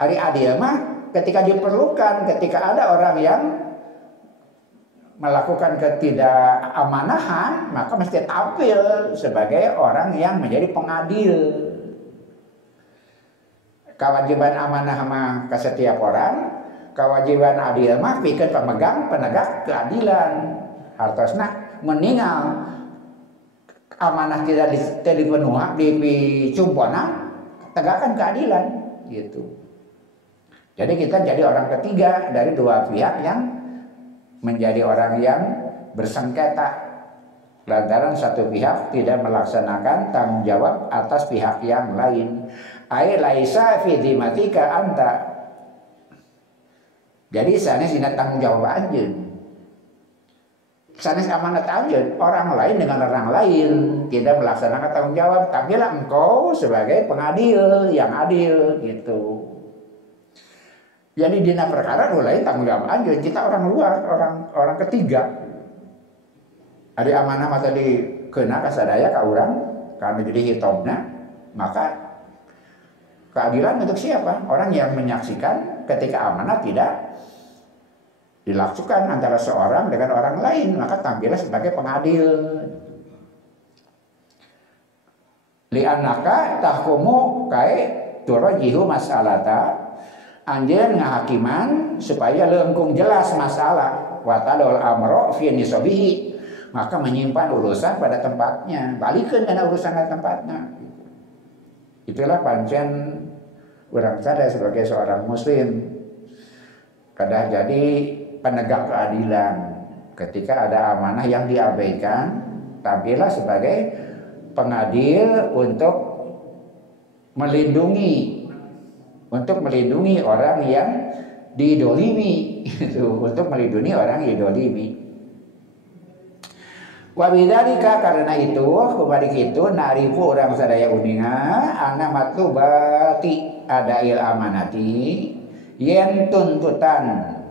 Ari adil mah ketika diperlukan, ketika ada orang yang melakukan ketidakamaнаhan, maka mesti tampil sebagai orang yang menjadi pengadil. Kewajiban amanah mah ke setiap orang, kewajiban adil mah pikeun pemegang penegak keadilan. Hartosna meninggal amanah tidak dipenuhi dicumpona, tegakkan keadilan gitu. Jadi kita jadi orang ketiga dari dua pihak yang menjadi orang yang bersengketa lantaran satu pihak tidak melaksanakan tanggung jawab atas pihak yang lain. Ai laisa fi dhimatika anta. Jadi sanes dina tanggung jawab anjeun. Sanes amanat anjeun, orang lain dengan orang lain tidak melaksanakan tanggung jawab, tampillah engkau sebagai pengadil yang adil gitu. Jadi dina perkara lain tanggung jawab anjeun, kita orang luar, orang ketiga. Ari amanah mah tadi keuna ka sadaya ka urang karena jadi hitobna, maka keadilan untuk siapa? Orang yang menyaksikan ketika amanah tidak dilakukan antara seorang dengan orang lain, maka tampillah sebagai pengadil. Li'annaka tahkumu kai turajihu mas'alata, anjeun ngahakiman supaya leungkung jelas masalah wa tadul amro fi nisabihi, maka menyimpan urusan pada tempatnya, balikeun kana urusan ke tempatnya. Itulah pancen urang sadaya sebagai seorang muslim kadah jadi penegak keadilan. Ketika ada amanah yang diabaikan, tampillah sebagai pengadil untuk melindungi orang yang didolimi, untuk melindungi orang yang didolimi. Wabidzalika, karena itu kubalik itu narifu orang sadaya uninga anna matlubati adail amanati, yen tuntutan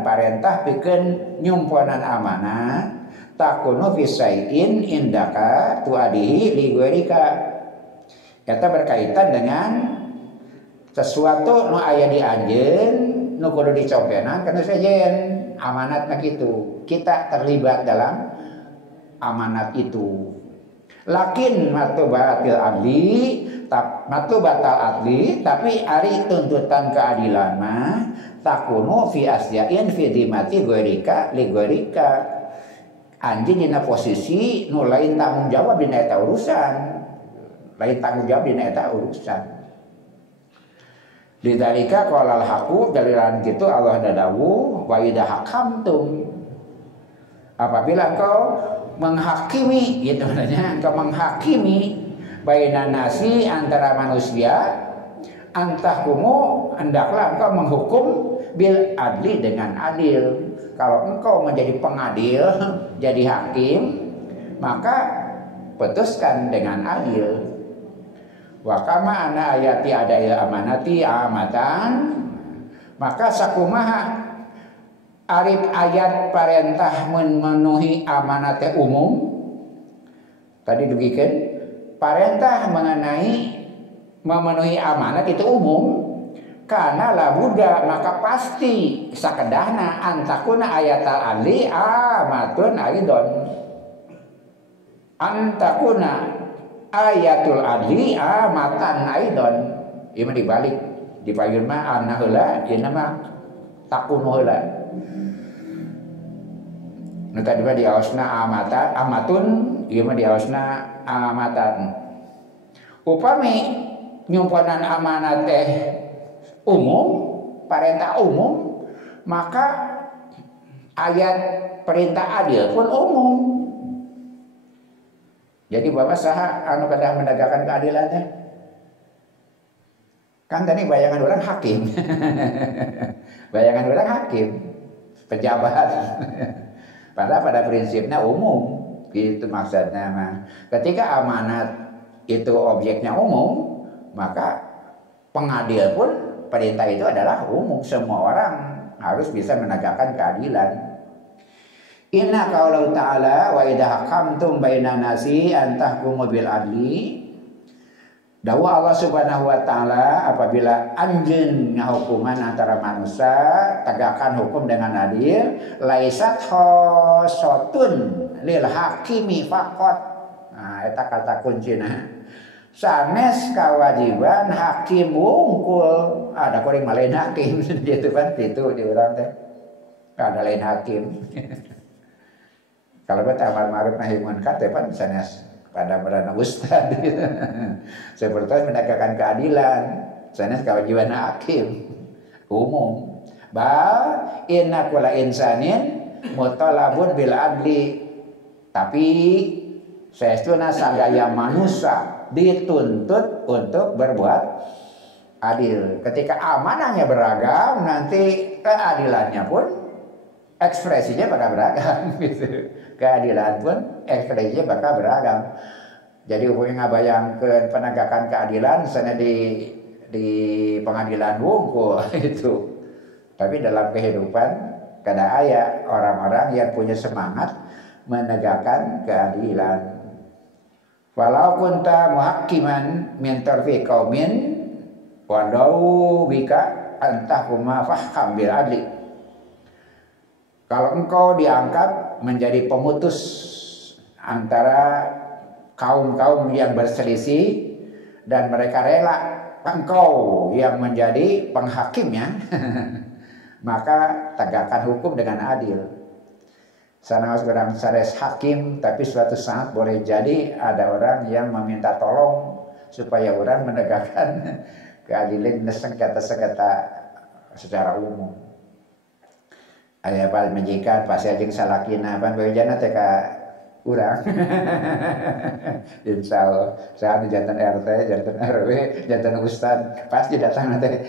parentah pikeun nyumponan amanah takunu fi syai'in indaka tuadihi li ghairika. Eta berkaitan dengan sesuatu nu aya di anjeun nu kudu dicompenan kana sejen amanatna kitu. Kita terlibat dalam amanat itu. Lakin matlubatil adli, matlubatal adli, tapi ari tuntutan keadilan mah takunu fi asyain fi dimati ghairika li ghairika. Anjeun dina posisi nu lain tanggung jawab dina eta urusan. Lain tanggung jawab dina eta urusan. Lidzalika qala al-haqu, dalilan kitu Allah dadawu wa idza hakamtum, apabila engkau menghakimi, gitu namanya, engkau menghakimi bainan nasi antara manusia, antahkumu, hendaklah engkau menghukum bil adli dengan adil. Kalau engkau menjadi pengadil, jadi hakim, maka putuskan dengan adil. Wa kama ana ayati adail amanati amatan, maka sakumaha arif ayat perintah memenuhi amanat umum. Tadi dugikeun perintah mengenai memenuhi amanat itu umum. Karena labuda, maka pasti sakedahna antakuna ayatal adli amatun aidon. Antakuna ayatul adli amatan aidon. Ieu mah dibalik. Dipayun mah anna heula, ieu mah takunu heula. Nu tadi mah diaosna amatan, amatun, ieu mah diaosna amatan. Upami nyumponan amanat teh umum, perintah umum, maka ayat perintah adil pun umum. Jadi bapak saha anu kedah menegakkan keadilan teh? Kan tadi bayangan orang hakim. Bayangan orang hakim, pejabat. Padahal pada prinsipnya umum. Itu maksudnya mah. Ketika amanat itu objeknya umum, maka pengadil pun perintah itu adalah umum, semua orang harus bisa menegakkan keadilan. Inna qaulahu ta'ala wa idza hakamtum bainan nasi an tahkumu bil adli, Dawa Allah Subhanahu wa taala apabila anjeun ngahukuman antara manusia tegakkan hukum dengan adil laisat khosotun lil hakimi faqat. Nah eta kata kuncina. Sanes kewajiban hakim wungkul ada kuring lain hakim gitu kan itu di urang teh. Ada lain hakim. Kalau beta amar ma'ruf nahi munkar teh pan sanes pada berana ustad gitu. Seperti menegakkan keadilan sanes kewajiban hakim umum. Inna kulla insanin mutalabun bil adli. Tapi saestuna sadaya manusia dituntut untuk berbuat adil. Ketika amanahnya beragam, nanti keadilannya pun ekspresinya bakal beragam gitu. Keadilan pun ekspresinya bakal beragam. Jadi upaya ngabayangkeun penegakan keadilan sana di pengadilan wungkul itu. Tapi dalam kehidupan kada aya orang-orang yang punya semangat menegakkan keadilan. Walau kunta muhakkiman min tarfi qaumin wadau bika antahuma fahkam bil adli. Kalau engkau diangkat menjadi pemutus antara kaum-kaum yang berselisih dan mereka rela engkau yang menjadi penghakimnya, maka tegakkan hukum dengan adil. Sana orang sares hakim, tapi suatu saat boleh jadi ada orang yang meminta tolong supaya orang menegakkan keadilan sengketa-sengketa secara umum. Aya pal menjikan pasti jeung salakina pan bejana teh ka urang. Insyaallah saat jantan RT, jantan RW, jantan ustad pasti datang teh.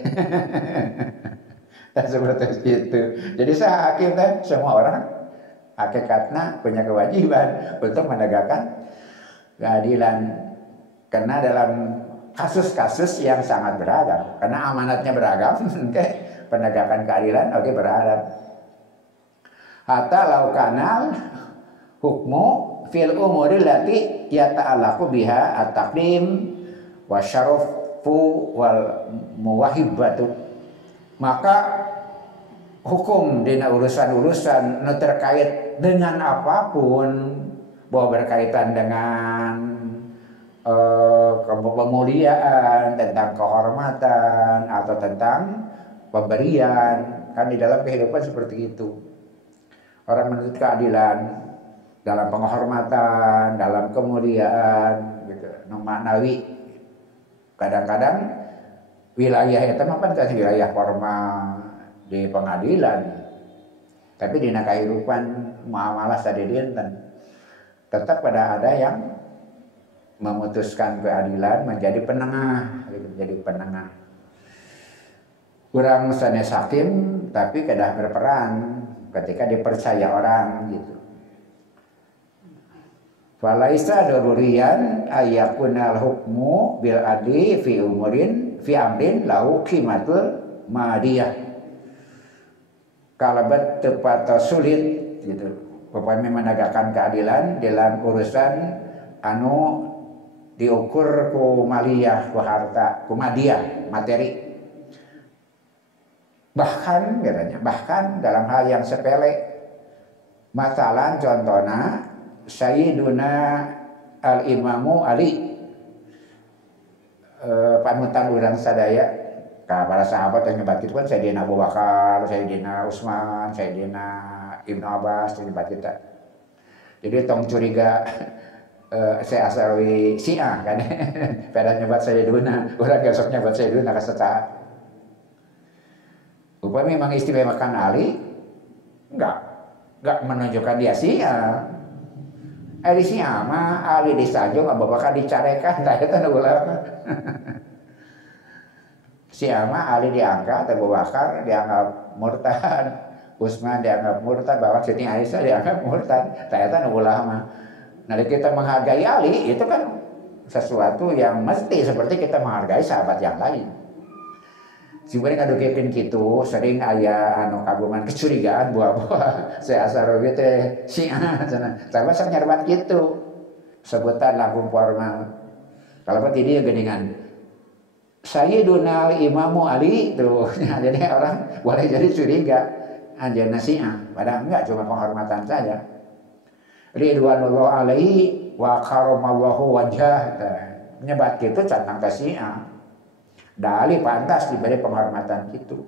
Dan seperti itu. Jadi saya hakim teh semua orang hakikatnya punya kewajiban untuk menegakkan keadilan. Karena dalam kasus-kasus yang sangat beragam, karena amanatnya beragam, penegakan keadilan beragam. Hatta laukanal hukmu fil umuri lati yata'allaqu biha at-taqdim wa syarafu wal muwahibatu. Maka hukum dina urusan-urusan nu terkait dengan apapun, bahwa berkaitan dengan kemuliaan, tentang kehormatan atau tentang pemberian, kan di dalam kehidupan seperti itu. Orang menuntut keadilan dalam penghormatan, dalam kemuliaan, gitu, maknawi. Kadang-kadang wilayah itu kan wilayah formal di pengadilan, tapi di kehidupan muamalah sadedinten tetap ada yang memutuskan keadilan menjadi penengah, menjadi penengah. Kurang sanes hakim, tapi kedah berperan ketika dipercaya orang gitu. Falaisa daruriyan ayakunal hukmu bil adli fi umurin fi amrin lahu qimatul madiyah. Kalabat tepat sulit gitu. Upaya menegakkan keadilan dalam urusan anu diukur ku maliyah, ku harta, ku madiyah, materi. Bahkan katanya, bahkan dalam hal yang sepele, masalan contohna Sayyiduna al-Imamu Ali, panutan urang sadaya ka para sahabat yang nyebat itu kan Sayyidina Abu Bakar, Sayyidina Utsman, Sayyidina Ibnu Abbas nyebat kita. Jadi tong curiga saya asalawi Syiah kan. Pada nyebat Sayyiduna, urang besok nyebat Sayyiduna ka saha. Upaya memang istimewakan Ali, enggak menunjukkan dia Syiah. Ali Syiah mah Ali disanjung Abu Bakar dicarekan, tah eta nu ulama. Syiah mah Ali diangkat, Abu Bakar dianggap murtad, Utsman dianggap murtad, bahwa Siti Aisyah dianggap murtad, tah eta nu ulama. Nah, kita menghargai Ali itu kan sesuatu yang mesti seperti kita menghargai sahabat yang lain. Sebenarnya ngadukeun kitu sering aya anu kagungan kecurigaan buah-buah saya asaroge teh Syiah cenah. Tapi sang nyarbat kitu. Sebutan lagu formal. Kalau teh dia geuningan Sayyiduna Imamu Ali tuh. Jadi orang boleh jadi curiga anjeunna Syiah, padahal enggak, cuma penghormatan saja. Ridwanullah alaihi wa karamallahu wajhah. Nyebat kitu cantang ka Syiah. Da Ali pantas diberi penghormatan kitu.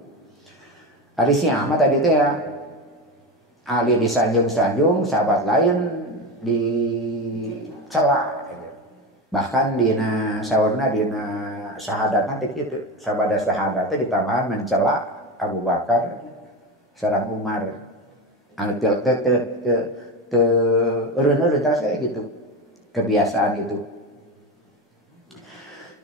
Ari Syiah mah tadi teh ya Ali disanjung-sanjung, sahabat lain dicela. Bahkan dina saurna dina syahadat nanti gitu, sabada syahadat teh ditambahan mencela Abu Bakar sareng Umar. Anu teu eureun-eureun kayak gitu. Kebiasaan itu.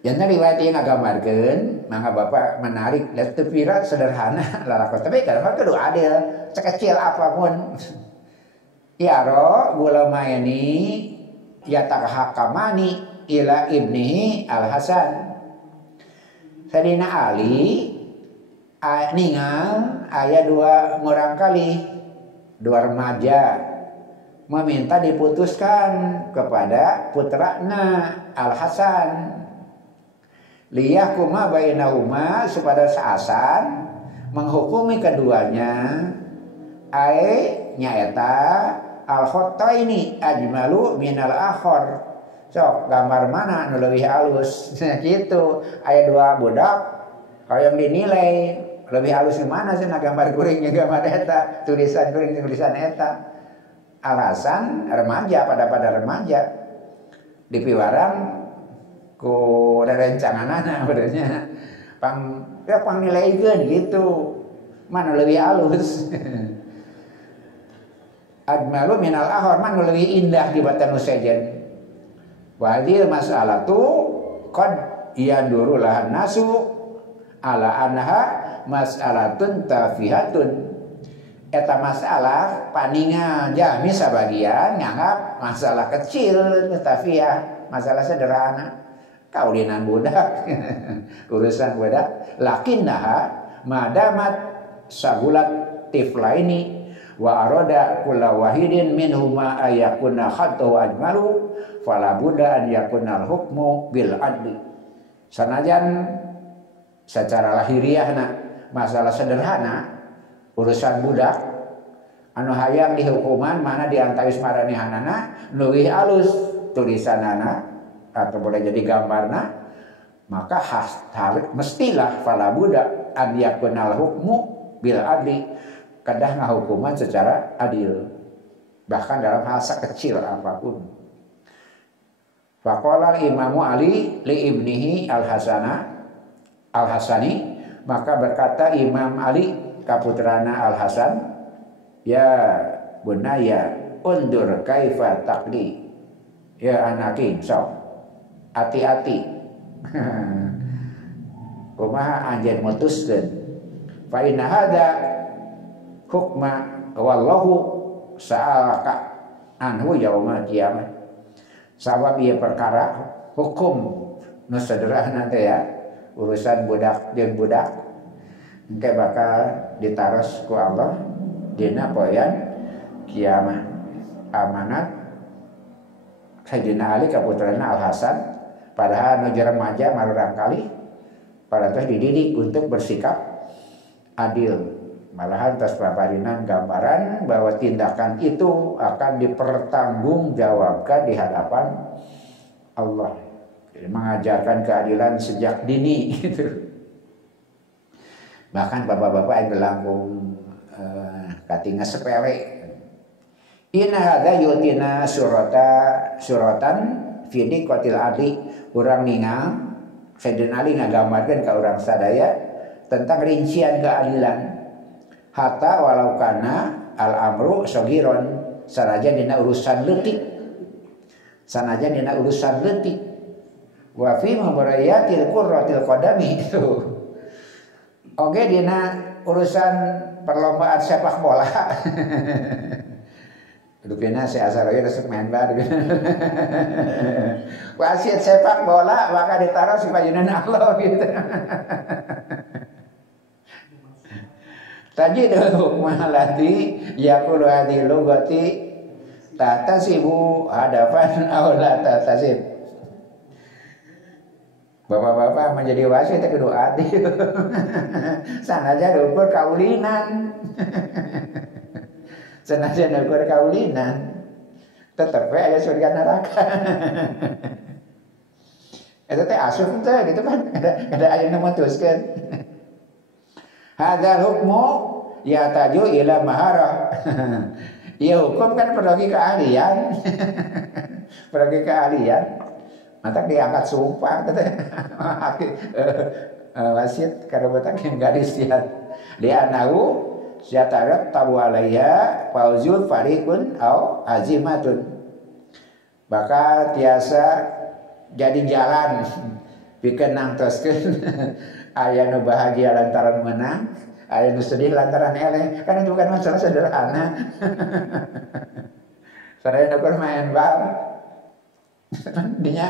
Jangan riwayat yang ngagambarkeun, mangga Bapak menarik dan tepira sederhana lalakon, tapi kadang kudu adil, sekecil apapun. Ya ro ulama ini yatahakamani ila ibnihi Al-Hasan. Sadina Ali ningal aya dua orang kali, dua remaja meminta diputuskan kepada putrana Al-Hasan. Liyahkuma bainahuma supaya Hasan menghukumi keduanya nyaeta al-khottaini ajmalu minal akhor. Sok gambar mana nu leuwih halus. Nah gitu. Aya dua budak hoyong dinilai lebih halus di mana sih gambar kuring jeung gambar eta, tulisan kuring jeung tulisan eta. Alasan remaja pada remaja dipiwarang ku rerencanganana benernya pang nilaikeun gitu. Mana leuwih halus. Ajmalu minal ahor, man leuwih indah di batan nusejen. Wa hadhihi mas'alatu qad yanduru lahan nasu ala anha mas'alatun tafihatun. Eta masalah paninga jami sabagian nganggap masalah kecil, tafiyah, masalah sederhana. Kaulinan budak, urusan budak. Lakinnaha madamat sagulat tiflaini wa arada kulla wahidin minhuma ayakuna khattahu ajmalu fala budda an yakuna al-hukmu bil adli. Sanajan secara lahiriahna masalah sederhana urusan budak anu hayang dihukuman mana diantawis maranihanana leuwih alus tulisanana atau boleh jadi gambarna, maka mestilah fala budda an yakuna al-hukmu bil adli, kedah ngahukuman secara adil bahkan dalam hal sekecil apapun. Faqala Imamu Ali li ibnihi Al-Hasani, maka berkata Imam Ali kaputrana Al-Hasan, ya bunaya undur kaifa taqdi, ya anaki sok hati-hati kumaha anjeun mutuskeun fa inna hada hukma wallahu sa'alaka anhu yaumil qiyamah. Sabab ieu perkara hukum nu sederhana teh ya, urusan budak jeung budak engke bakal ditaros ku Allah dina poean kiamat. Amanat Sayyidina Ali kaputrana Al-Hasan padahal nu remaja marurang kali pada teh dididik untuk bersikap adil. Malahan tas paparinan gambaran bahwa tindakan itu akan dipertanggungjawabkan di hadapan Allah. Jadi mengajarkan keadilan sejak dini gitu. Bahkan bapak-bapak yang berlangkung katinga sepele. Inna hadza yutina suratan fi diqatil adli. Urang ningal Sayyidina Ali ngagambarkeun ka urang sadaya tentang rincian keadilan. Hatta walau kana al-amru sagiron, sanajan dina urusan leutik. Sanajan dina urusan leutik. Wa fi mabarayatil qurratil qadami itu. Oke dina urusan perlombaan sepak bola. Dupina si asaraya resep main bar. Wasit sepak bola maka ditaruh si pajunan Allah gitu. Tajidul hukmah lati yaqulu hadhihi lugati tatasibu hadafan aw la tatasib. Bapak-bapak menjadi wasit teh kudu adil. Sanajan ukur kaulinan. Sanajan ukur kaulinan. Tetep we aya surga neraka. Eta teh asup teh gitu kan. Kada aya nu mutuskeun. Hadzal hukmu ya taju ila maharah. Ieu hukum kan pergi keahlian. Pergi keahlian. Mata diangkat sumpah teh. Wasit kada betak yang gadis dia. Dia nahu syatarat tabu alaiya fauzul fariqun au azimatun. Bakal tiasa jadi jalan pikeun nangtoskeun aya nu bahagia lantaran menang, aya nu sedih lantaran eleh. Kan itu bukan masalah sederhana. Sadaya nu main bal. Dinya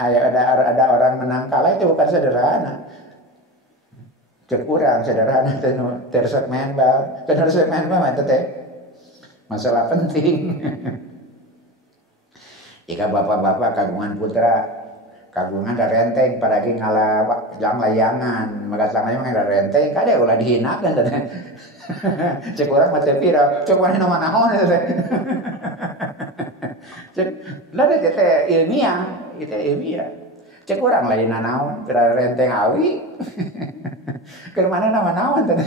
ada orang menang kalah itu bukan sederhana. Cek urang sederhana teh tersek main bal. Kan harus main bal mah teh masalah penting. Jika bapak-bapak kagungan putra, kagungan renteng pada ki ngala jang layangan, maka selama ada renteng kade ulah dihinakeun teh. Cek urang mah teu pira, cek mana naon teh. Cek lada teh ilmiah, itu ilmiah. Cek urang lain naon, pira renteng awi. Keur mana naon teh.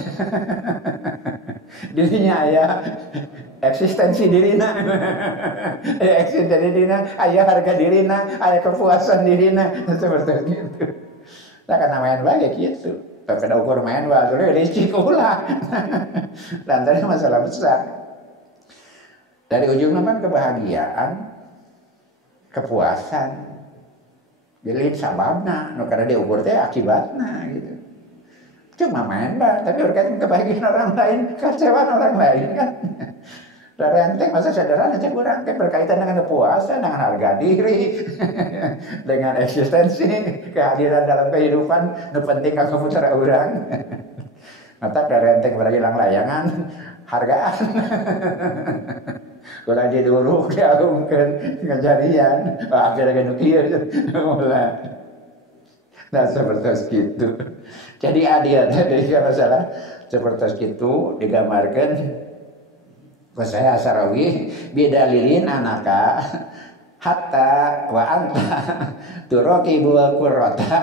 Dirinya aya eksistensi dirina. Eksistensi dirina, aya harga dirina, aya kepuasan dirina seperti itu. Nah kan main bae kitu. Tapi kada ukur main bae dulu licik ulah. Lantaran masalah besar. Dari ujungnya kan kebahagiaan, kepuasan. Jadi sababna, nu kada diukur teh akibatna gitu. Cuma main bah, tapi berkaitan kebahagiaan orang lain, kecewaan orang lain kan. Renteng masa sederhana cek urang teh berkaitan dengan kepuasan, dengan harga diri, dengan eksistensi, kehadiran dalam kehidupan, nu penting ka putra urang. Mata renteng barahilang layangan, hargaan. Kalau dia dulu diagungkeun ngajarian, akhirnya nu kieu ulah. Nah seperti itu. Jadi adil dari masalah seperti itu digambarkan saya Sarawi bidalilin anaka hatta wa anta turokibu qurrata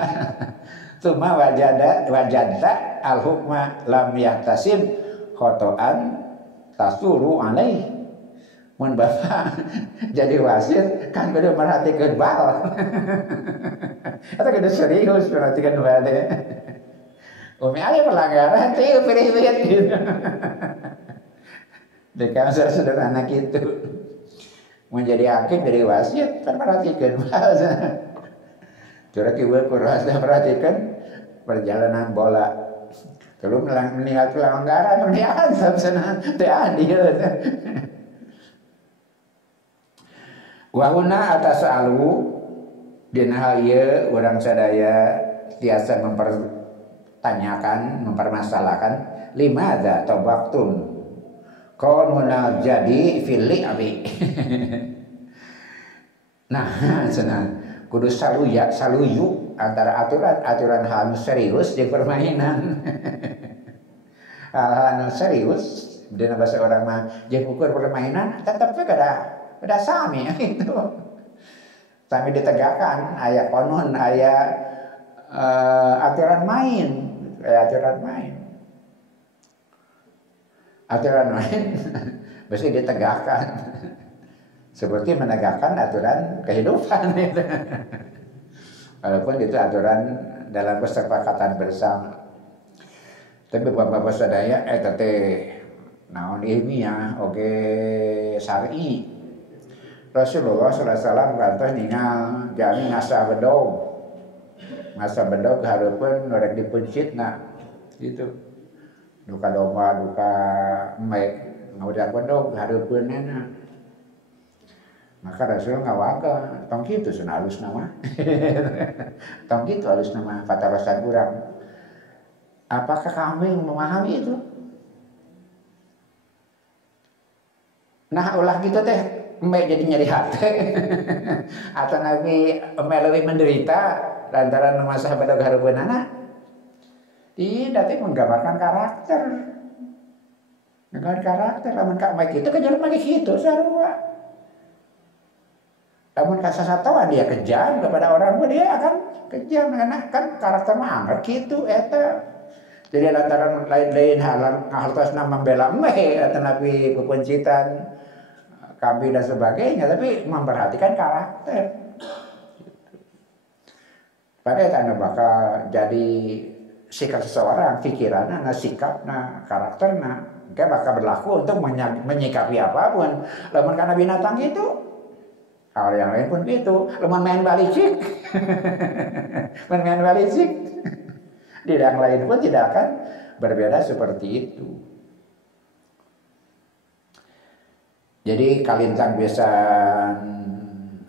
tsumma wajadta al hukma lam yahtasib khotoan tasuru alaih. Mun bapak jadi wasit kan kudu merhatikeun bal. Eta kudu serius perhatikan bal teh. Umi aya pelanggaran teh pilih-pilih gitu. Deka sederhana gitu. Menjadi hakim dari wasit kan perhatikan bal. Curah kieu kurang perhatikan perjalanan bola. Kalau melihat pelanggaran melihat sabsana teu adil. Wahuna atas alu dina hal ieu urang sadaya tiasa mempertanyakan, mempermasalahkan limadza tabaktun kaununa jadi fili abi. Nah, cenah kudu saluyu antara aturan hal serius jeung permainan. Hal serius dina bahasa orang mah jeung ukur permainan tetep kada sami gitu. Sami ditegakkan aya konon aya aturan main, aturan main mesti ditegakkan seperti menegakkan aturan kehidupan gitu. Walaupun itu aturan dalam kesepakatan bersama. Tapi bapak-bapak sadaya teh naon ilmiah oge syar'i. Rasulullah SAW kantos ningal jami ngasa bedog. Ngasa bedog hareupeun norek dipuncitna gitu. Duka domba, duka emek, ngaudak bedog hareupeunna. Maka Rasul ngawaka, tong kitu cenah alusna mah. Tong kitu alusna mah patarasan urang. Apakah kami memahami itu? Nah ulah gitu teh eme jadi nyeri hati atau nabi eme lebih menderita lantaran masa pada hareupeunana. Tidak, tapi menggambarkan karakter. Menggambarkan karakter lamun ka eme kitu ka jelema ge kitu sarua. Lamun ka sasatoan dia kejam kepada orang, dia akan kejam karena kan karakter mah angker kitu eta. Jadi lantaran lain-lain hartosna membela eme atau nabi kepencitan kambing dan sebagainya, tapi memperhatikan karakter. Pada tanda bakal jadi sikap seseorang, pikirannya, sikapnya, karakternya, dia bakal berlaku untuk menyikapi apapun. Lamun karena binatang itu, hal yang lain pun itu. Lamun main balisik, main balisik, di yang lain pun tidak akan berbeda seperti itu. Jadi kalintang besan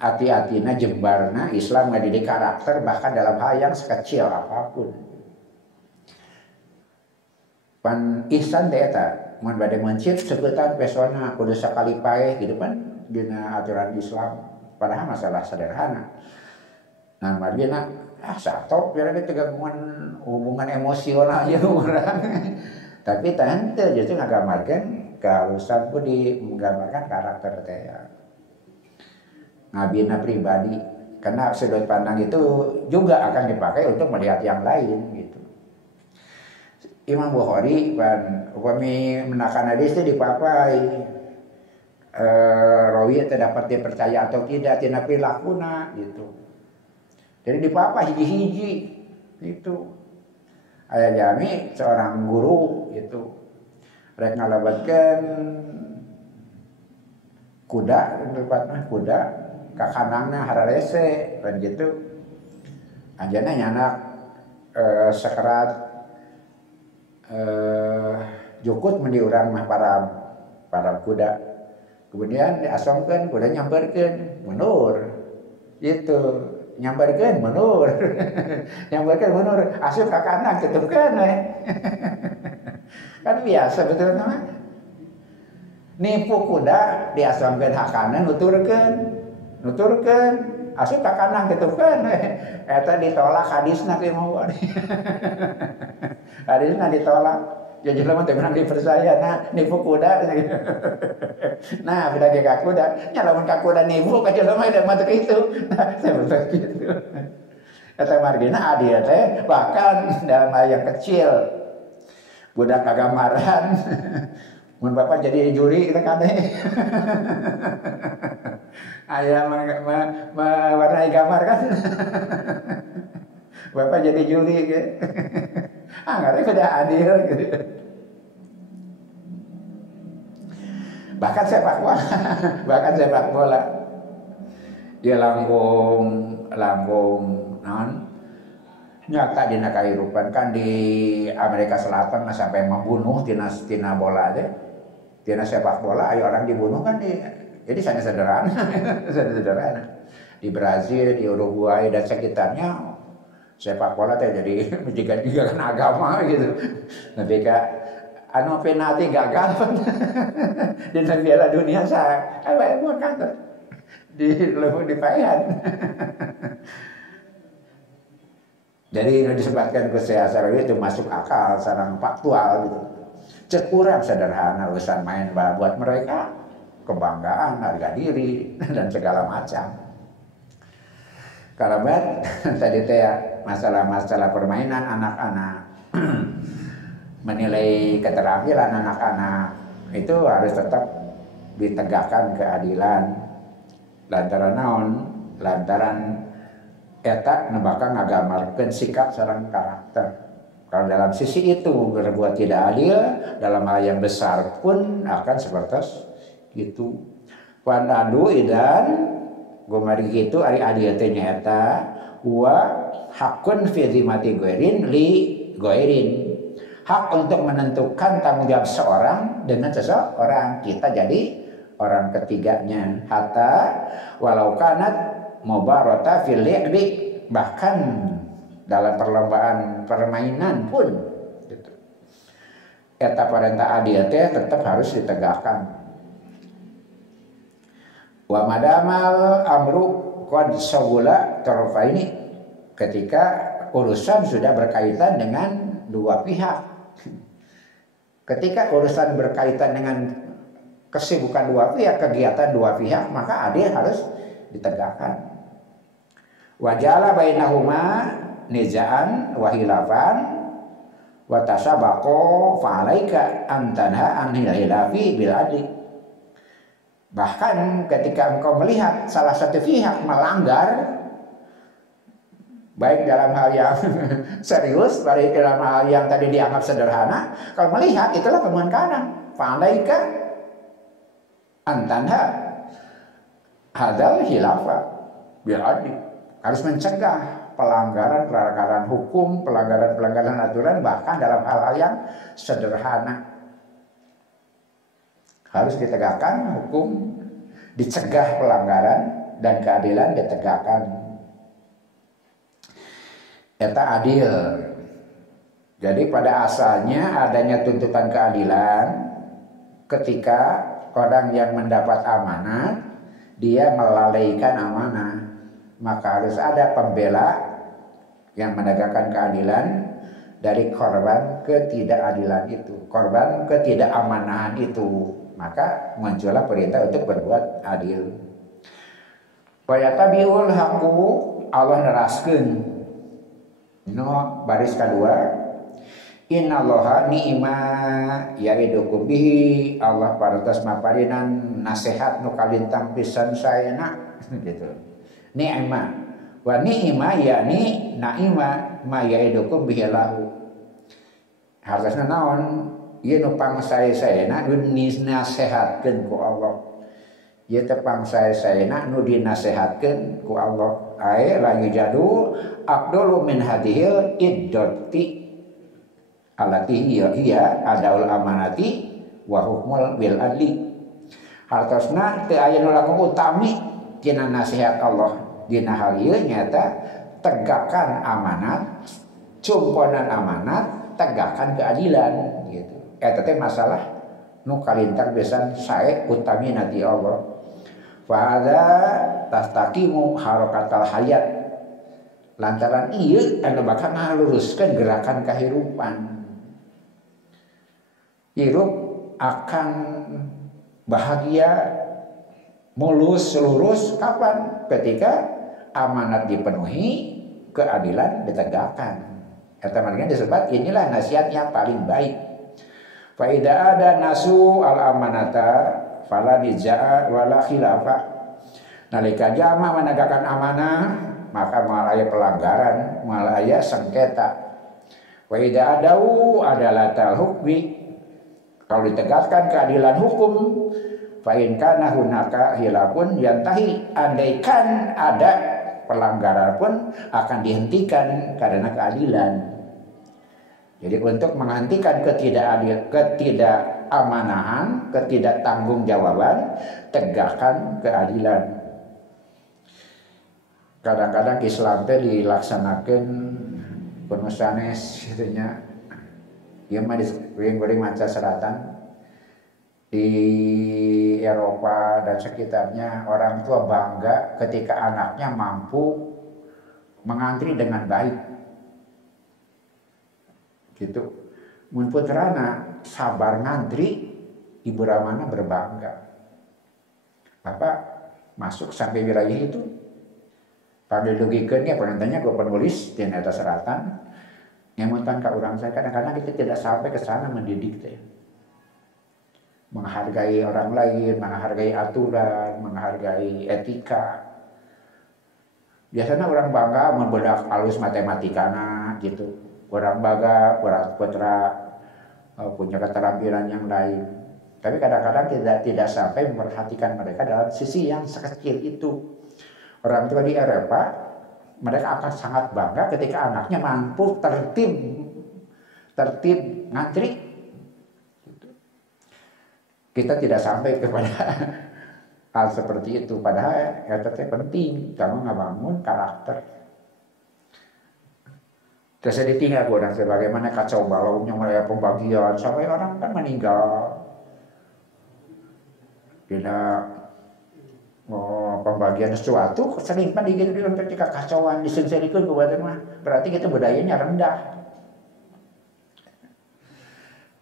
hati-hatina jembarna Islam ngadidik karakter bahkan dalam hal yang sekecil apapun. Pan ihsan teh eta mun bade mencit seukeut pesona kudu sakali paeh gitu kan dina aturan Islam. Padahal masalah sederhana. Nah, margina satok biar ada gangguan hubungan emosional aja orang. Tapi tante justru ngagamarkeun kehalusan pun menggambarkan karakter teh. Ngabina pribadi, karena sudut pandang itu juga akan dipakai untuk melihat yang lain gitu. Imam Bukhari pan upami menakan hadis itu dipapai rawi itu dapat dipercaya atau tidak tina pilakuna gitu. Jadi dipapai hiji-hiji gitu. Aya jami seorang guru gitu. Rek ngalabatkeun kuda tempatna kuda ka kanangna hararese kan gitu. Anjeunna nyanak sakerat jukut mun di urang mah para kuda. Kemudian diasongkeun kuda nyamperkeun mundur. Gitu. Nyamperkeun mundur. Nyamperkeun mundur asup ka kanang tutupkeun we. Kan biasa betul nama. Nipu kuda diasongkeun hak kanan nuturkeun asup ka kanan tutupkeun eta ditolak hadisna ke mau. Hadisna ditolak. Ya jelema teh menang dipercaya nah nipu kuda. Nah beda ge ka kuda, nya lamun ka kuda nipu ka jelema teh mah kitu. Nah seperti kitu. Eta margina adi teh bahkan dalam hal yang kecil budak kagamaran mun bapak jadi juri kita kadeh aya mewarnai gambar kan bapak jadi juri gitu ngarep udah adil gitu. bahkan sepak bola dia langkung non nyata dina kahirupan kan di Amerika Selatan sampai membunuh tina bola aja, tina sepak bola ayo orang dibunuh kan jadi sangat sederhana. Di Brazil, di Uruguay dan sekitarnya sepak bola teh jadi menjigan-jigan agama gitu. Tapi anu penalti gagal di Piala Dunia mau kantor di paehan. Jadi disebutkan kesehatan itu masuk akal, sarang faktual gitu. Cek urang sederhana urusan main buat mereka kebanggaan, harga diri dan segala macam. Kalau tadi teh masalah permainan anak-anak menilai keterampilan anak-anak itu harus tetap ditegakkan keadilan. Lantaran naon? Lantaran eta nebaka ngagamarkeun sikap sareng karakter. Kalau dalam sisi itu berbuat tidak adil dalam hal yang besar pun akan seperti itu. Panadu idan gomari gitu ari adil teh nyaeta wa hakun fi zimati ghairin li ghairin. Hak untuk menentukan tanggung jawab seorang dengan seseorang, kita jadi orang ketiganya. Hatta walau kanat mubarata fil li'bi, bahkan dalam perlombaan permainan pun gitu. Eta perintah adil teh tetap harus ditegakkan. Wa madamal amru qad sawula tarfaini, ketika urusan sudah berkaitan dengan dua pihak. Ketika urusan berkaitan dengan kesibukan dua pihak, kegiatan dua pihak, maka adil harus ditegakkan. Wajala bainahuma nizaan wa hilafan wa tasabaqo fa'alaika an tanha anil hilafi bil adli. Bahkan ketika engkau melihat salah satu pihak melanggar, baik dalam hal yang serius, baik dalam hal yang tadi dianggap sederhana, kalau melihat itulah kemungkaran. Fa'alaika an tanha hadal hilafa bil adli. Harus mencegah pelanggaran hukum, pelanggaran aturan, bahkan dalam hal-hal yang sederhana. Harus ditegakkan hukum, dicegah pelanggaran, dan keadilan ditegakkan. Eta adil. Jadi pada asalnya adanya tuntutan keadilan ketika orang yang mendapat amanat, dia melalaikan amanah. Maka harus ada pembela yang menegakkan keadilan dari korban ketidakadilan itu, korban ketidakamanan itu. Maka muncullah perintah untuk berbuat adil. Wayatabiul haqqu, Allah neraskeun. No baris kedua, innallaha ni'ma ya'idukum bihi, Allah parantos maparinan nasihat nu kalintang pisan saena gitu. Ni'ma wa ni'ma yani naima ma ya'idukum bihi lahu. Hartosna naon? Ieu nu pangsae-saena nu dinasehatkeun ku Allah. Ieu teh pangsae-saena nu dinasehatkeun ku Allah. Ai la yujadu afdalu min hadhil iddati allati hiya adaul amanati wa hukmul bil adli. Hartosna teu aya nu langkung utami tina nasihat Allah dina hal ieu nyata tegakkan amanat, cumponan amanat, tegakkan keadilan gitu. Eta teh masalah nu kalintang besan sae utami nati Allah. Fa hadza tastaqimu harakatal hayat. Lantaran ieu anu bakal ngaluruskeun gerakan kahirupan. Hirup akan bahagia mulus lurus kapan? Ketika amanat dipenuhi, keadilan ditegakkan. Eta marga disebut inilah nasihat yang paling baik. Fa idza ada nasu al amanata fala nizaa wala khilafa. Nalika jama menegakkan amanah, maka malaya pelanggaran, malaya sengketa. Wa idza adau adalah tal hukmi, kalau ditegakkan keadilan hukum, fa in kana hunaka hilafun yantahi, andaikan ada pelanggaran pun akan dihentikan karena keadilan. Jadi untuk menghentikan ketidakamaнаhan, ketidaktanggung-jawaban, tegakkan keadilan. Kadang-kadang Islam teh dilaksanakan kudu sanes gitunya. Ieu mah goreng manca seratan di Eropa dan sekitarnya, orang tua bangga ketika anaknya mampu mengantri dengan baik. Gitu. Mun putrana sabar ngantri, ibu ramana berbangga. Bapak masuk sampai wilayah itu, pada logikeunnya penentanya gue penulis di atas seratan, ngemutan ke orang saya, kadang-kadang kita tidak sampai ke sana mendidik teh. Menghargai orang lain, menghargai aturan, menghargai etika. Biasanya orang bangga membedak halus matematikana gitu. Orang bangga, orang putra punya keterampilan yang lain. Tapi kadang-kadang tidak sampai memperhatikan mereka dalam sisi yang sekecil itu. Orang tua di Eropa, mereka akan sangat bangga ketika anaknya mampu tertib ngantri. Kita tidak sampai kepada hal seperti itu. Padahal itu penting, kamu ngebangun karakter. Terus ditinggal orang sebagaimana kacau balaunya mulai pembagian sampai orang kan meninggal. Tidak pembagian sesuatu sering pan digituan ketika kacauan disenserikan ke badan mah berarti kita budayanya rendah.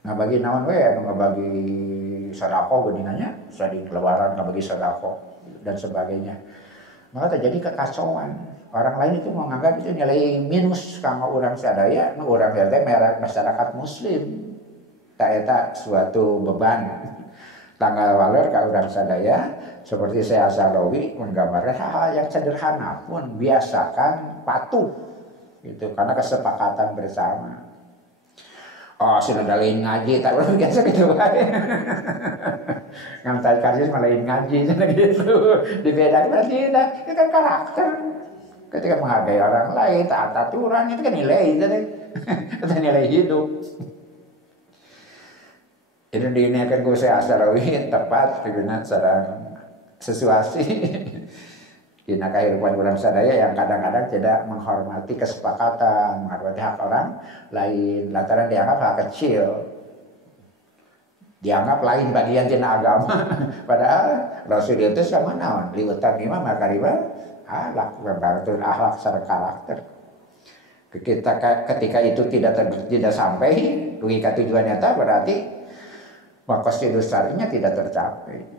Ngabagi naon we ngabagi sedekah geuningannya sering lebaran ngabagi sedekah dan sebagainya. Maka terjadi kekacauan. Orang lain itu menganggap itu nilai minus kanggo urang sadaya, nu urang teh merek masyarakat muslim. Tak eta suatu beban. Tanggal waler ka urang sadaya seperti saya Asalawi menggambarkan hal-hal yang sederhana pun biasakan patuh gitu karena kesepakatan bersama. Oh, sudah lain ngaji tak perlu biasa gitu bae. Ngamtal kajian malah ngaji gitu. Dibedakan tidak, itu kan karakter. Ketika menghargai orang lain, taat aturan itu kan nilai itu deh. Itu nilai hidup. Ini diingatkan ku saya Asalawi tepat pimpinan sareng sesuasi dina kehidupan orang sadaya yang kadang-kadang tidak menghormati kesepakatan, menghormati hak orang lain, lantaran dianggap hak kecil, dianggap lain bagian tina agama. Padahal Rasul itu sama naon liutan imam makariba akhlak, membangun akhlak secara karakter. Ketika itu tidak sampai rugi ke tujuan nyata berarti maqasid besarnya tidak tercapai.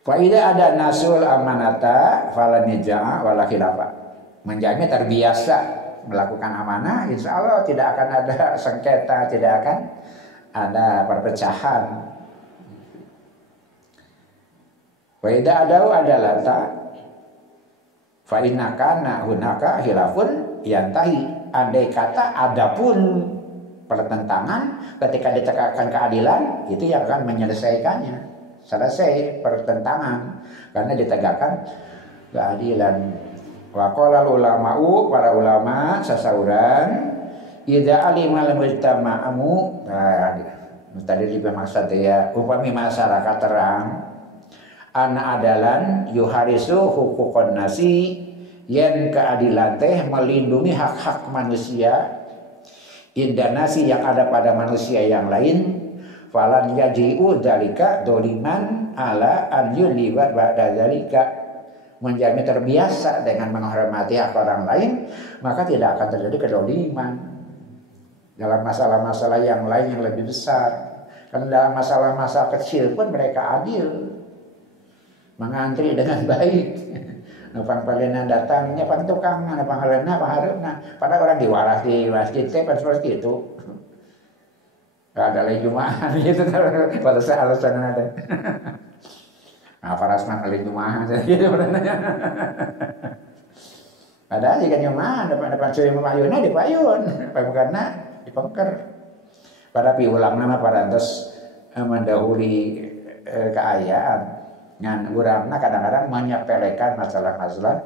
Faidah ada nasul amanata fala nija'a wala khilafa. Menjamin terbiasa melakukan amanah, insya Allah tidak akan ada sengketa, tidak akan ada perpecahan. Faidah adau adalah ta fa innaka na hunaka khilafun yantahi. Andai kata adapun pertentangan ketika ditegakkan keadilan, itu yang akan menyelesaikannya. Selesai pertentangan karena ditegakkan keadilan. Wa qala ulama'u, para ulama sasauran idza alimal mujtama'u, tadi juga maksud ya upami masyarakat terang ana adalan yuharisu hukukon nasi, yen keadilan teh melindungi hak-hak manusia indanasi yang ada pada manusia yang lain, falan yaji'u dalika doliman ala an yuliwat ba'da dalika. Menjamin terbiasa dengan menghormati hak orang lain, maka tidak akan terjadi kedoliman dalam masalah-masalah yang lain yang lebih besar. Karena dalam masalah-masalah kecil pun mereka adil, mengantri dengan baik. Nupang palinan datangnya pang tukang, nupang halena, pang harapna. Pada orang diwaras di masjid teh seperti itu. Gak ada lagi Jumahan gitu pada saat alasan ada. Nah, parasman kali Jumahan gitu padahal jika Jumahan depan cuy memayunnya dipayun, payunna dipengker. Pada piulang nama parantos mendahului keayaan ngan urangna kadang-kadang menyepelekan masalah-masalah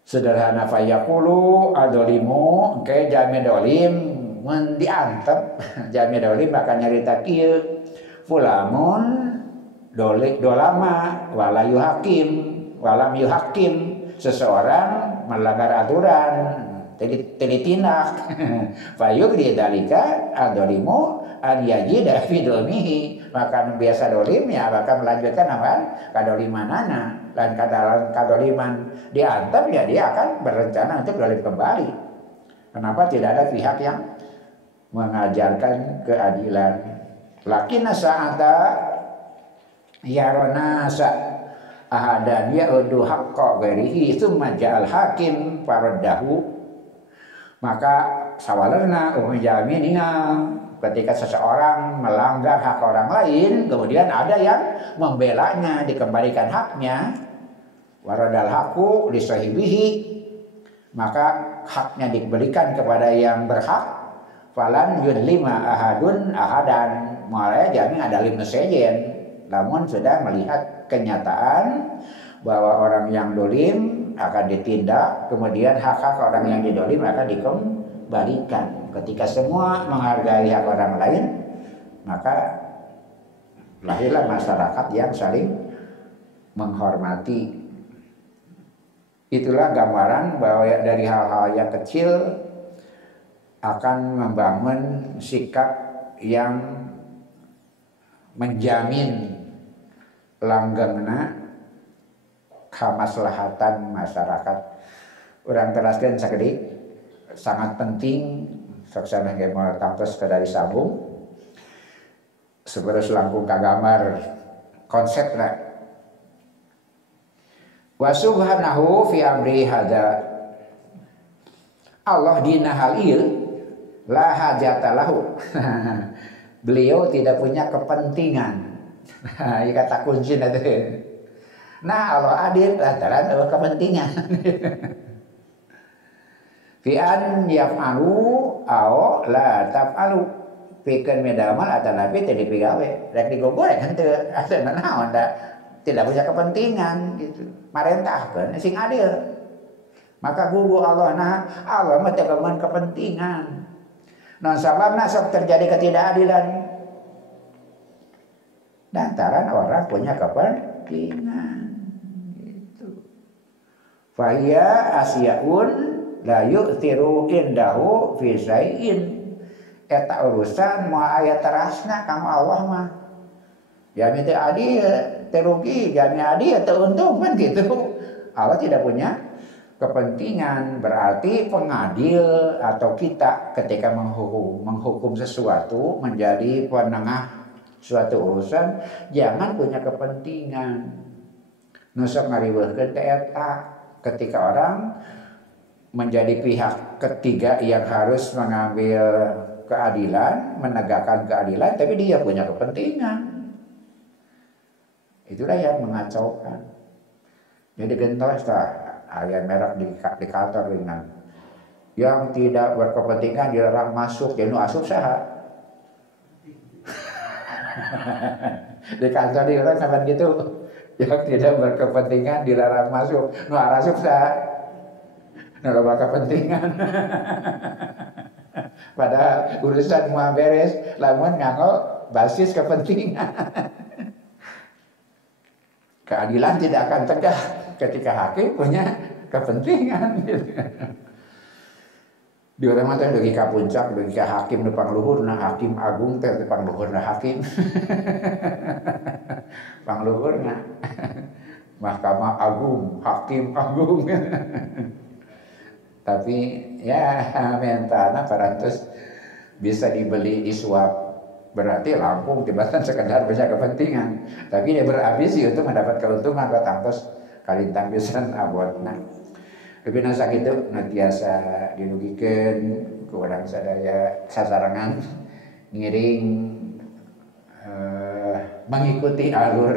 sederhana fayaqulu adolimu ke jami dolim mun diantep jami dolim maka nyarita kieu fulamun dolama walam yuhakim seseorang melanggar aturan tindak fayugri dalika adolimu an yajida fi dolmihi, maka biasa dolimnya akan melanjutkan apa kadolimanana, dan kadoliman diantep ya dia akan berencana untuk dolim kembali. Kenapa tidak ada pihak yang mengajarkan keadilan? Lakin sa'ata yarona ahadan ya'udu haqqa ghairihi tsumma ja'al hakim faraddahu, maka sawalerna umjaminina ketika seseorang melanggar hak orang lain kemudian ada yang membelanya dikembalikan haknya, waradal haqqu li sahibihi, maka haknya diberikan kepada yang berhak, falan yudlima ahadun ahadan, mulai jamin ada lim sejen. Namun sudah melihat kenyataan bahwa orang yang dolim akan ditindak, kemudian hak-hak orang yang didolim akan dikembalikan. Ketika semua menghargai hak orang lain, maka lahirlah masyarakat yang saling menghormati. Itulah gambaran bahwa dari hal-hal yang kecil akan membangun sikap yang menjamin langgengna kamaslahatan masyarakat. Urang teraskeun sakedik sangat penting saksana ge moal tangtos ke dari sambung sabeus langkung ka gambar konsepna. Wa subhanahu fi amri hada, Allah dina hal ieu la hajata lahu. Beliau tidak punya kepentingan. Ieu kata kuncina teh. Nah, Allah adil lantaran ada kepentingan. Fi an yaf'alu aw la taf'alu. Pikeun medamal atanapi teu dipigawe. Rek digogoreng henteu asana naon da tidak punya kepentingan gitu. Marentahkeun sing adil. Maka gugu Allah mah teu kagungan kepentingan. Nah sababna sok terjadi ketidakadilan lantaran orang punya kepentingan gitu. Faya asyaun la yu'tiru indahu fi syai'in. Eta urusan moal aya terasna kang Allah mah. Jami teu adil, teu rugi, jami adil teu untung kan gitu. Allah tidak punya kepentingan, berarti pengadil atau kita ketika menghukum sesuatu menjadi penengah suatu urusan jangan punya kepentingan. Nusok ngariweuhkeun ka eta ketika orang menjadi pihak ketiga yang harus mengambil keadilan, menegakkan keadilan, tapi dia punya kepentingan. Itulah yang mengacaukan. Jadi gentos ayat merah di kantor dengan yang tidak berkepentingan dilarang masuk, jadi nu asup saha. Di kantor di orang kapan gitu, yang tidak berkepentingan dilarang masuk, nu arasup saha. Nu loba kepentingan. Padahal urusan mau beres, lamun nganggo basis kepentingan. Keadilan tidak akan tegak ketika hakim punya kepentingan. Di orang mata dugi ka puncak, dugi ka hakim nu pangluhurna hakim agung teh pangluhurna hakim. Pangluhurna Mahkamah Agung, hakim agung. Tapi ya mentana parantos bisa dibeli disuap. Berarti Lampung tibatan sekedar punya kepentingan, tapi dia berambisi untuk mendapat keuntungan buat tangtos kalintang pisan abotna. Kepina sakitu nantiasa dilugikeun ku urang sadaya sasarangan ngiring mengikuti alur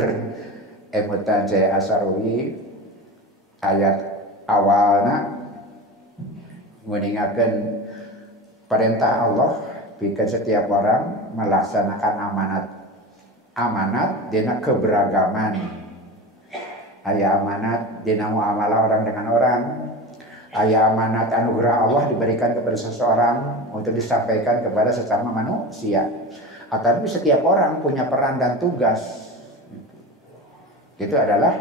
emutan Syekh Asarwi ayat awalna ngeningakeun perintah Allah bikin setiap orang melaksanakan amanat dina keberagaman. Aya amanat dina muamalah orang dengan orang, aya amanat anugerah Allah diberikan kepada seseorang untuk disampaikan kepada sesama manusia. Tapi setiap orang punya peran dan tugas. Itu adalah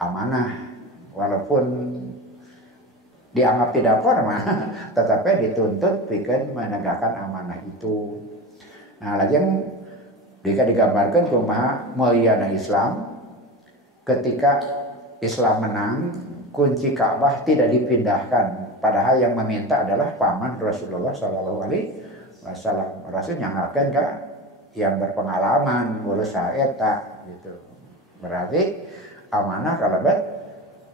amanah, walaupun dianggap tidak formal, tetapi dituntut bikin menegakkan amanah itu. Nah, lajeng jika digambarkan kumaha mulyana Islam ketika Islam menang, kunci Ka'bah tidak dipindahkan. Padahal yang meminta adalah paman Rasulullah Shallallahu Alaihi Wasallam. Rasul nyangakeun ka yang berpengalaman urus eta gitu. Berarti amanah kalebet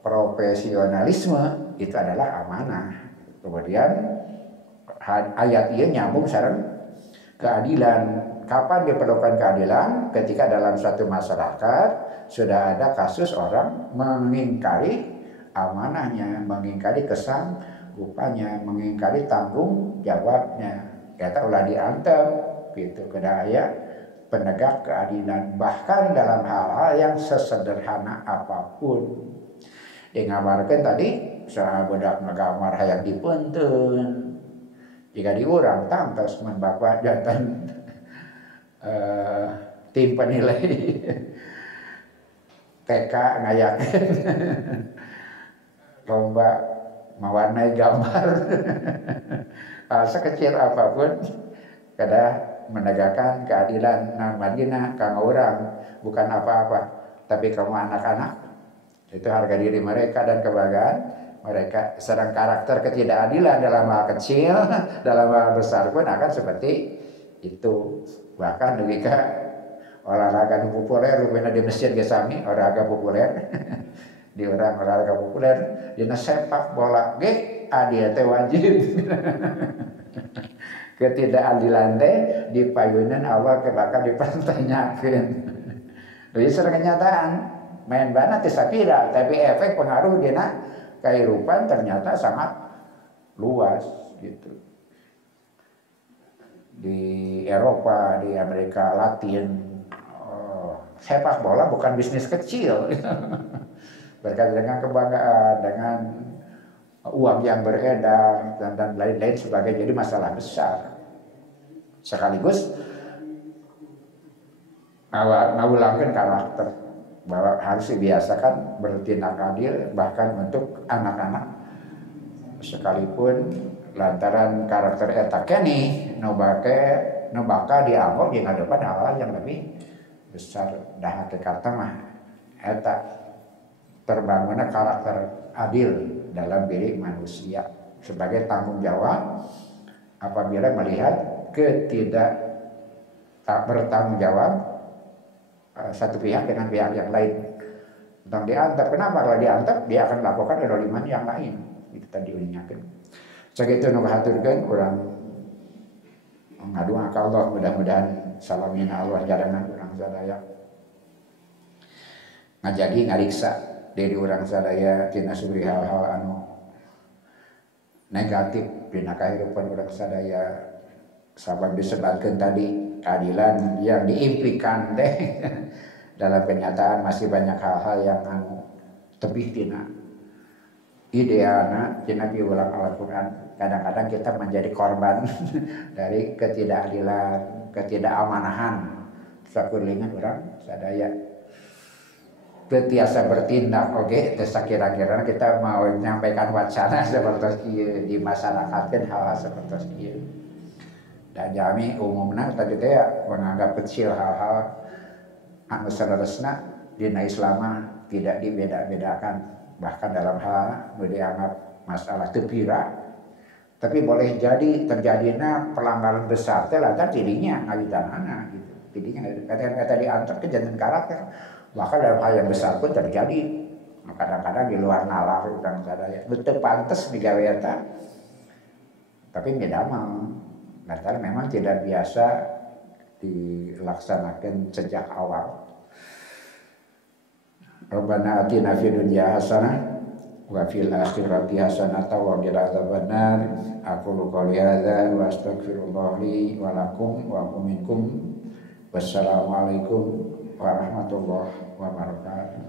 profesionalisme itu adalah amanah. Kemudian ayat ini nyambung sareng keadilan. Kapan diperlukan keadilan? Ketika dalam satu masyarakat sudah ada kasus orang mengingkari amanahnya, mengingkari kesanggupannya, mengingkari tanggung jawabnya. Kita ulah diantem gitu kedaya penegak keadilan, bahkan dalam hal-hal yang sesederhana apapun. Ngabarkan tadi sahabat ngagamar hayang dipunten jika diurang tangtos membawa jantan tim penilai TK ngayakin lomba mewarnai gambar sekecil apapun kada menegakkan keadilan. Nah Madinah kang orang bukan apa-apa, tapi kamu anak-anak, itu harga diri mereka dan kebanggaan mereka. Sedang karakter ketidakadilan dalam hal kecil, dalam hal besar pun akan seperti itu. Bahkan ketika olahraga populer, rupanya di masjid gesami olahraga populer, di orang olahraga populer, di sepak bola, adil teh wajib. Ketidakadilan teh di payunan Allah bakal dipertanyakan. Jadi serang kenyataan main bana teh sapira, tapi efek pengaruh dina kehidupan ternyata sangat luas gitu. Di Eropa, di Amerika Latin, sepak bola bukan bisnis kecil. Berkaitan dengan kebanggaan, dengan uang yang beredar dan lain-lain sebagainya, jadi masalah besar. Sekaligus ngawulangkeun karakter bahwa harus dibiasakan bertindak adil bahkan untuk anak-anak, sekalipun lantaran karakter eta keneh nu bakal dianggap di ngadepan hal-hal yang lebih besar. Dah hakikatna mah eta terbangunnya karakter adil dalam diri manusia sebagai tanggung jawab apabila melihat tak bertanggung jawab satu pihak dengan pihak yang lain tentang diantep. Kenapa? Kalau diantep dia akan melakukan kedoliman yang lain. Itu tadi uningakeun. Sakitu nu kahaturkeun urang ngadua ka Allah, mudah-mudahan salamina Allah jarangan urang sadaya ngajagi ngariksa dari urang sadaya tina subri hal-hal anu negatif dina kahirupan urang sadaya. Sabab disebutkan tadi keadilan yang diimplikan teh dalam kenyataan masih banyak hal-hal yang tebih tina idealna tina piulang Al-Qur'an. Kadang-kadang kita menjadi korban dari ketidakadilan, ketidakamaнаhan sakulingan urang sadaya. Tiasa bertindak oke, kira-kira kita mau menyampaikan wacana seperti ieu di masyarakat kan hal-hal seperti ieu. Dan jami umumna tadi teh menganggap kecil hal-hal anu saneresna dina Islam tidak dibeda-bedakan, bahkan dalam hal nu dianggap masalah teu pira, tapi boleh jadi terjadinya pelanggaran besar teh lantaran dirinya ngawitanana gitu. Dirinya kata diantar ke jantan karakter. Bahkan dalam hal yang besar pun terjadi. Kadang-kadang di luar nalar urang sadaya. Betul pantes digawe eta. Tapi medamel. Lantaran memang tidak biasa dilaksanakan sejak awal. Rabbana atina fid dunya hasanah wa fil akhirati hasanah wa qina adzabannar. Aqulu qouli hadza wa astaghfirullah li wa lakum wa minkum. Wassalamualaikum warahmatullahi wabarakatuh.